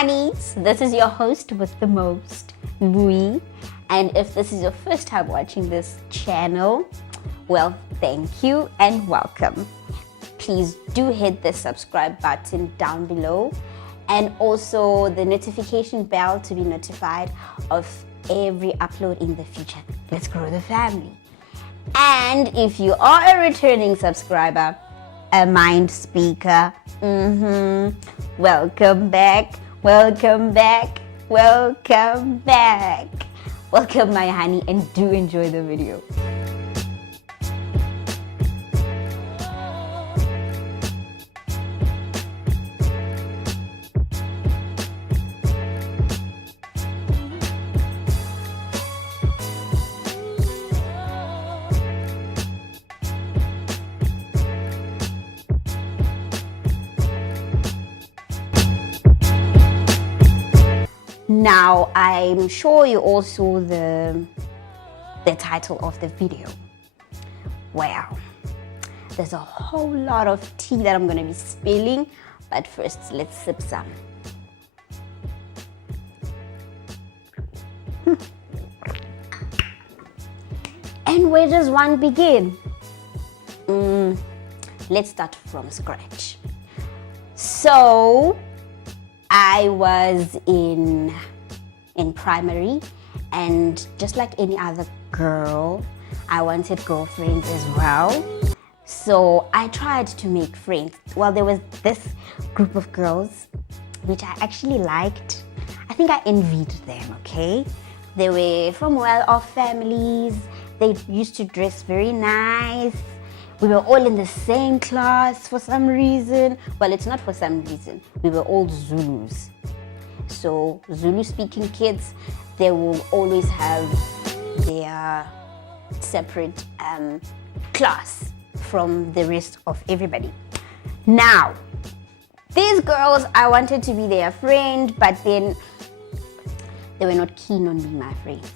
honeys, this is your host with the most, Louis. And if this is your first time watching this channel, well, thank you and welcome. Please do hit the subscribe button down below and also the notification bell to be notified of every upload in the future. Let's grow the family. And if you are a returning subscriber, a mind speaker, welcome back, welcome back, welcome back. Welcome my honey, and do enjoy the video. Now, I'm sure you all saw the title of the video. Well, there's a whole lot of tea that I'm going to be spilling, but first, let's sip some. And where does one begin? Let's start from scratch. So, I was in primary, and just like any other girl, I wanted girlfriends as well. So I tried to make friends. Well, there was this group of girls which I actually liked. I think I envied them, okay? They were from well-off families. They used to dress very nice. We were all in the same class for some reason. Well, it's not for some reason. We were all Zulus. So Zulu-speaking kids, they will always have their separate class from the rest of everybody. Now, these girls, I wanted to be their friend, but then they were not keen on being my friends.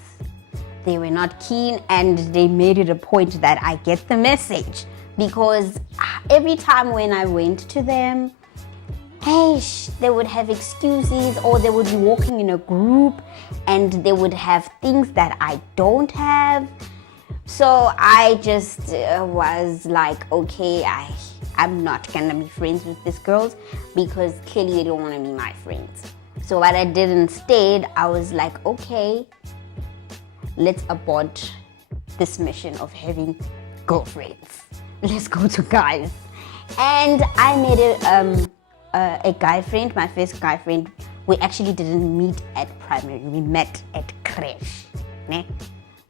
They were not keen, and they made it a point that I get the message, because every time when I went to them, hey, they would have excuses, or they would be walking in a group and they would have things that I don't have. So I just was like, okay, I'm not gonna be friends with these girls because clearly they don't want to be my friends. So what I did instead, I was like, okay, let's abort this mission of having girlfriends. Let's go to guys. And I made it a guy friend, my first guy friend. We actually didn't meet at primary, we met at creche. Ne?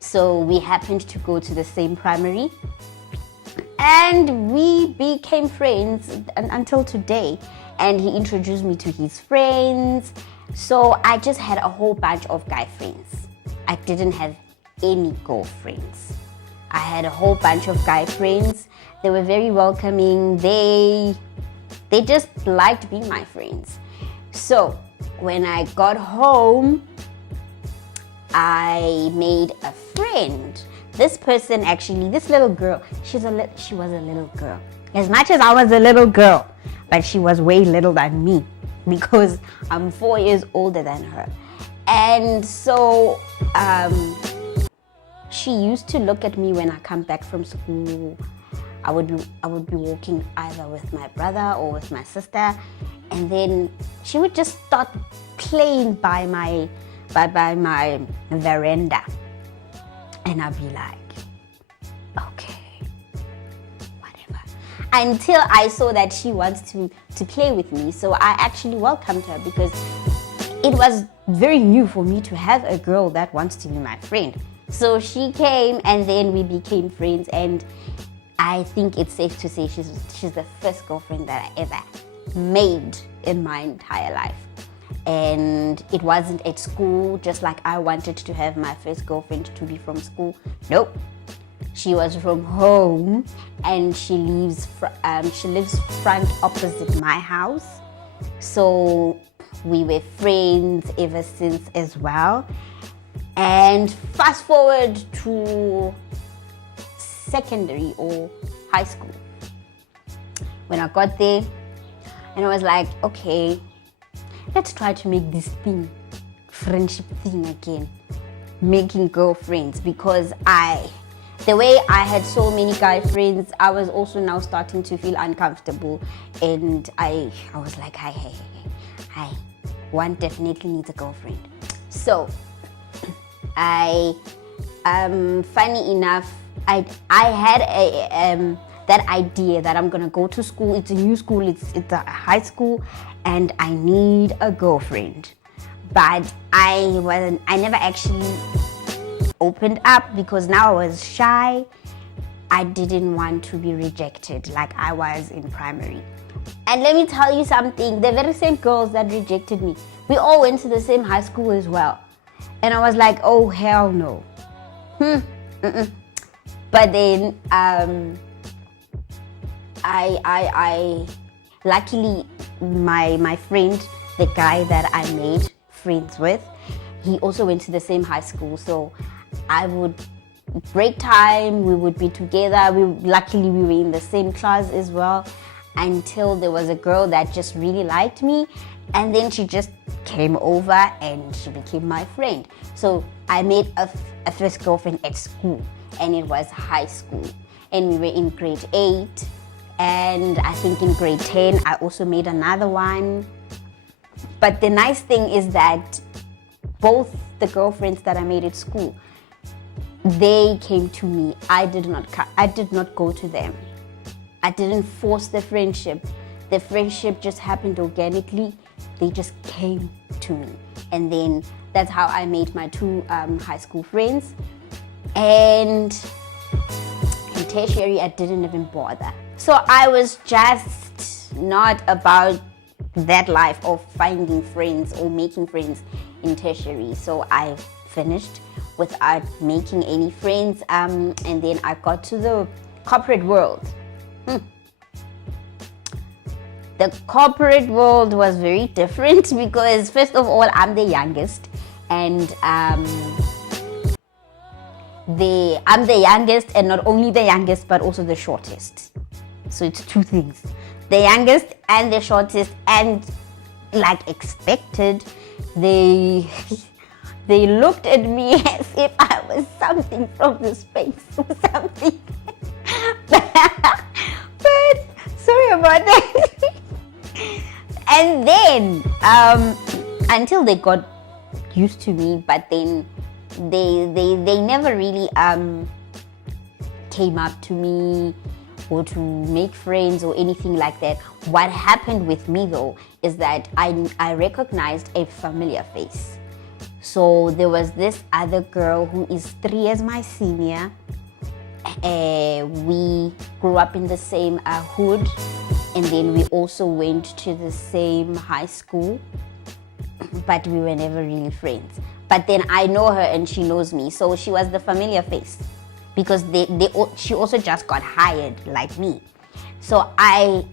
So we happened to go to the same primary and we became friends until today. And he introduced me to his friends. So I just had a whole bunch of guy friends. I didn't have any girlfriends. I had a whole bunch of guy friends. They were very welcoming. They just liked being my friends. So when I got home, I made a friend. This person actually, this little girl, she was a little girl. As much as I was a little girl, but she was way little than me because I'm 4 years older than her. And so she used to look at me when I come back from school. I would be walking either with my brother or with my sister, and then she would just start playing by my veranda, and I'd be like, okay, whatever. Until I saw that she wants to play with me, so I actually welcomed her because it was very new for me to have a girl that wants to be my friend. So she came, and then we became friends, and I think it's safe to say she's the first girlfriend that I ever made in my entire life. And it wasn't at school, just like I wanted to have my first girlfriend to be from school. Nope. She was from home, and she lives front opposite my house. So we were friends ever since as well. And fast forward to secondary or high school. When I got there, and I was like, okay, let's try to make this thing, friendship thing again, making girlfriends, because the way I had so many guy friends, I was also now starting to feel uncomfortable, and I was like, hi, one definitely needs a girlfriend. So funny enough, I had that idea that I'm gonna go to school. It's a new school, it's a high school, and I need a girlfriend. But I never actually opened up, because now I was shy. I didn't want to be rejected like I was in primary. And let me tell you something, the very same girls that rejected me, we all went to the same high school as well. And I was like, oh hell no. But then I luckily my friend, the guy that I made friends with, he also went to the same high school. So I would break time, we would be together. Luckily we were in the same class as well, until there was a girl that just really liked me, and then she just came over and she became my friend. So I made a first girlfriend at school, and it was high school, and we were in grade 8, and I think in grade 10 I also made another one. But the nice thing is that both the girlfriends that I made at school, they came to me. I did not go to them. I didn't force the friendship. The friendship just happened organically. They just came to me. And then that's how I made my 2 high school friends. And in tertiary, I didn't even bother. So I was just not about that life of finding friends or making friends in tertiary. So I finished without making any friends, and then I got to the corporate world. The corporate world was very different, because first of all, I'm the youngest, and I'm the youngest, and not only the youngest but also the shortest. So it's 2 things, the youngest and the shortest. And like expected, they looked at me as if I was something from the space or something. But sorry about that. And then until they got used to me, but then they never really came up to me or to make friends or anything like that. What happened with me though is that I recognized a familiar face. So there was this other girl who is 3 years my senior. We grew up in the same hood, and then we also went to the same high school, but we were never really friends. But then I know her and she knows me, so she was the familiar face, because she also just got hired like me. So I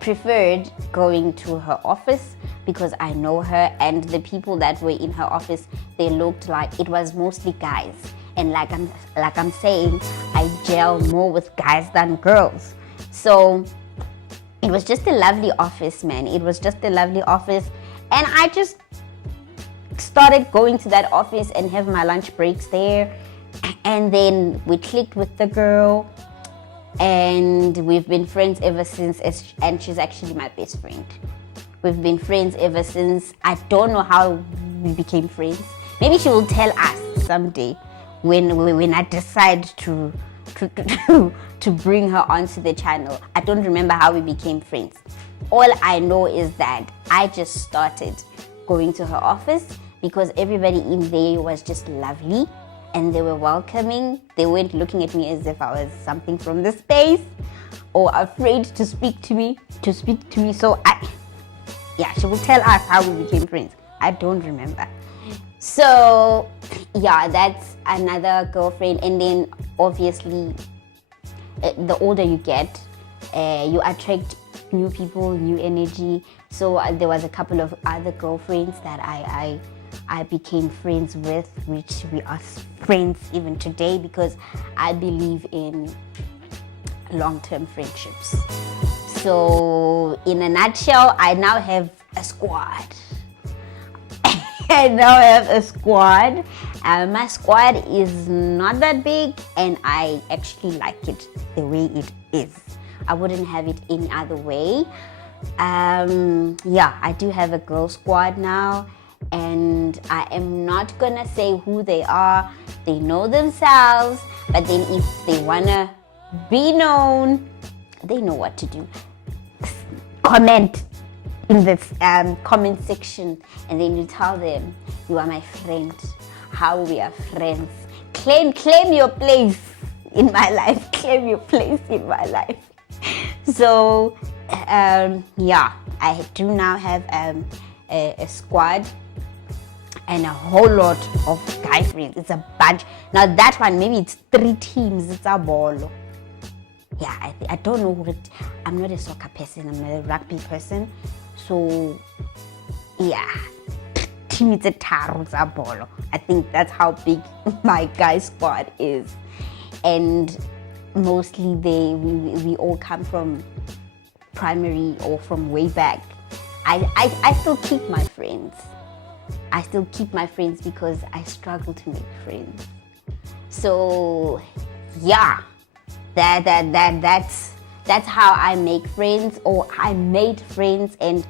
preferred going to her office because I know her, and the people that were in her office, they looked like it was mostly guys. And like I'm saying, I gel more with guys than girls. So it was just a lovely office, man. It was just a lovely office. And I just started going to that office and have my lunch breaks there. And then we clicked with the girl, and we've been friends ever since. And she's actually my best friend. We've been friends ever since. I don't know how we became friends. Maybe she will tell us someday when I decide to bring her onto the channel. I don't remember how we became friends. All I know is that I just started going to her office because everybody in there was just lovely and they were welcoming. They weren't looking at me as if I was something from the space or afraid to speak to me. So she will tell us how we became friends. I don't remember. So yeah, that's another girlfriend. And then obviously the older you get, you attract new people, new energy. So there was a couple of other girlfriends that I became friends with, which we are friends even today, because I believe in long-term friendships. So in a nutshell, I now have a squad. I now have a squad. My squad is not that big, and I actually like it the way it is. I wouldn't have it any other way. Yeah, I do have a girl squad now, and I am not gonna say who they are. They know themselves, but then if they wanna be known, they know what to do. Comment in this comment section, and then you tell them you are my friend, how we are friends. Claim your place in my life. Claim your place in my life. So yeah, I do now have a squad and a whole lot of guy friends. It's a bunch. Now that one, maybe it's 3 teams. It's a ball. Yeah, I don't know what I'm not a soccer person. I'm a rugby person. So yeah, team is a taro, it's a ball. I think that's how big my guy squad is, and mostly we all come from primary or from way back. I still keep my friends. I still keep my friends because I struggle to make friends. So yeah, that's how I make friends, or I made friends. And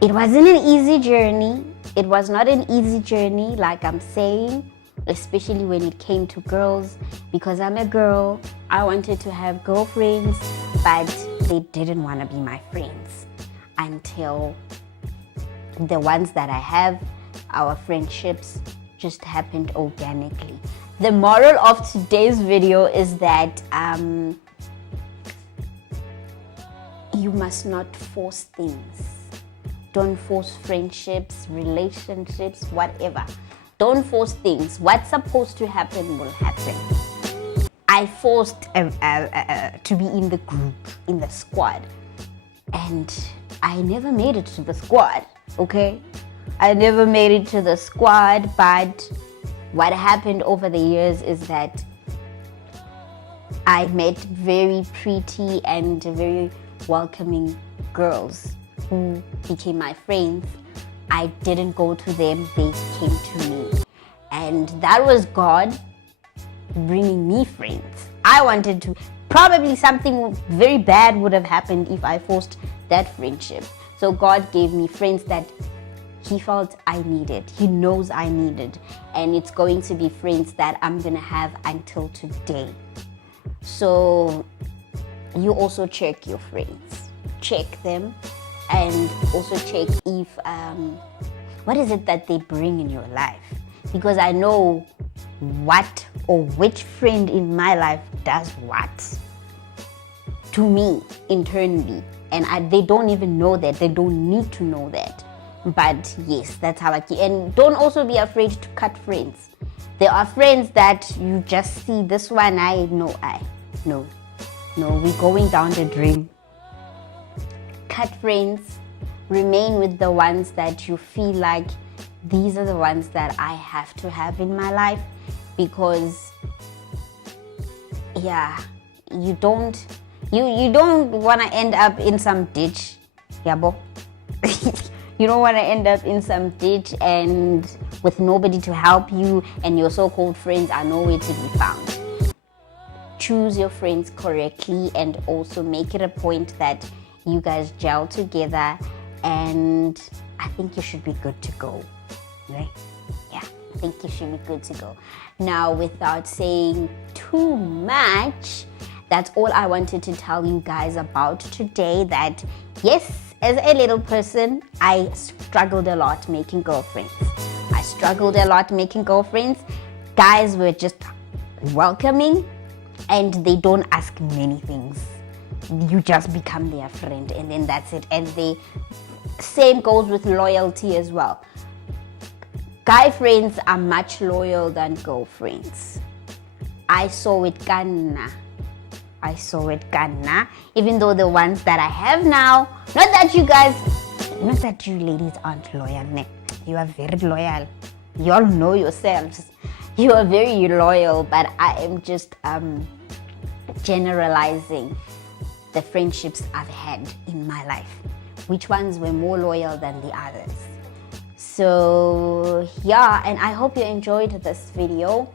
it wasn't an easy journey. It was not an easy journey, like I'm saying, especially when it came to girls, because I'm a girl. I wanted to have girlfriends, but they didn't want to be my friends until the ones that I have, our friendships just happened organically. The moral of today's video is that you must not force things. Don't force friendships, relationships, whatever. Don't force things. What's supposed to happen will happen. I forced to be in the group, in the squad, and I never made it to the squad, okay? I never made it to the squad, but what happened over the years is that I met very pretty and very welcoming girls who became my friends. I didn't go to them, they came to me. And that was God bringing me friends. I wanted to, probably something very bad would have happened if I forced that friendship. So God gave me friends that He felt I needed. He knows I needed. And it's going to be friends that I'm going to have until today. So you also check your friends. Check them. And also check if, what is it that they bring in your life? Because I know what or which friend in my life does what to me internally. And they don't even know that. They don't need to know that. But yes, that's how I keep. And don't also be afraid to cut friends. There are friends that you just see, this one, no, we're going down the drain. Cut friends. Remain with the ones that you feel like these are the ones that I have to have in my life, because yeah, you don't want to end up in some ditch, yabo. You don't want to end up in some ditch and with nobody to help you, and your so-called friends are nowhere to be found. Choose your friends correctly, and also make it a point that you guys gel together, and I think you should be good to go. Right? Yeah, I think you should be good to go. Now, without saying too much, that's all I wanted to tell you guys about today. That yes, as a little person, I struggled a lot making girlfriends. Guys were just welcoming, and they don't ask many things. You just become their friend, and then that's it. And the same goes with loyalty as well. Guy friends are much loyal than girlfriends. I saw it Kanna. Even though the ones that I have now, not that you ladies aren't loyal, ne? You are very loyal. You all know yourselves. You are very loyal, but I am just generalizing the friendships I've had in my life. which ones were more loyal than the others. So yeah, and I hope you enjoyed this video,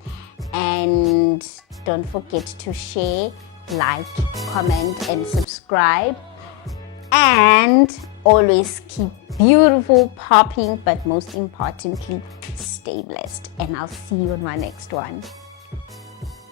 and don't forget to share, like, comment and subscribe, and always keep beautiful popping, but most importantly, stay blessed, and I'll see you in my next one.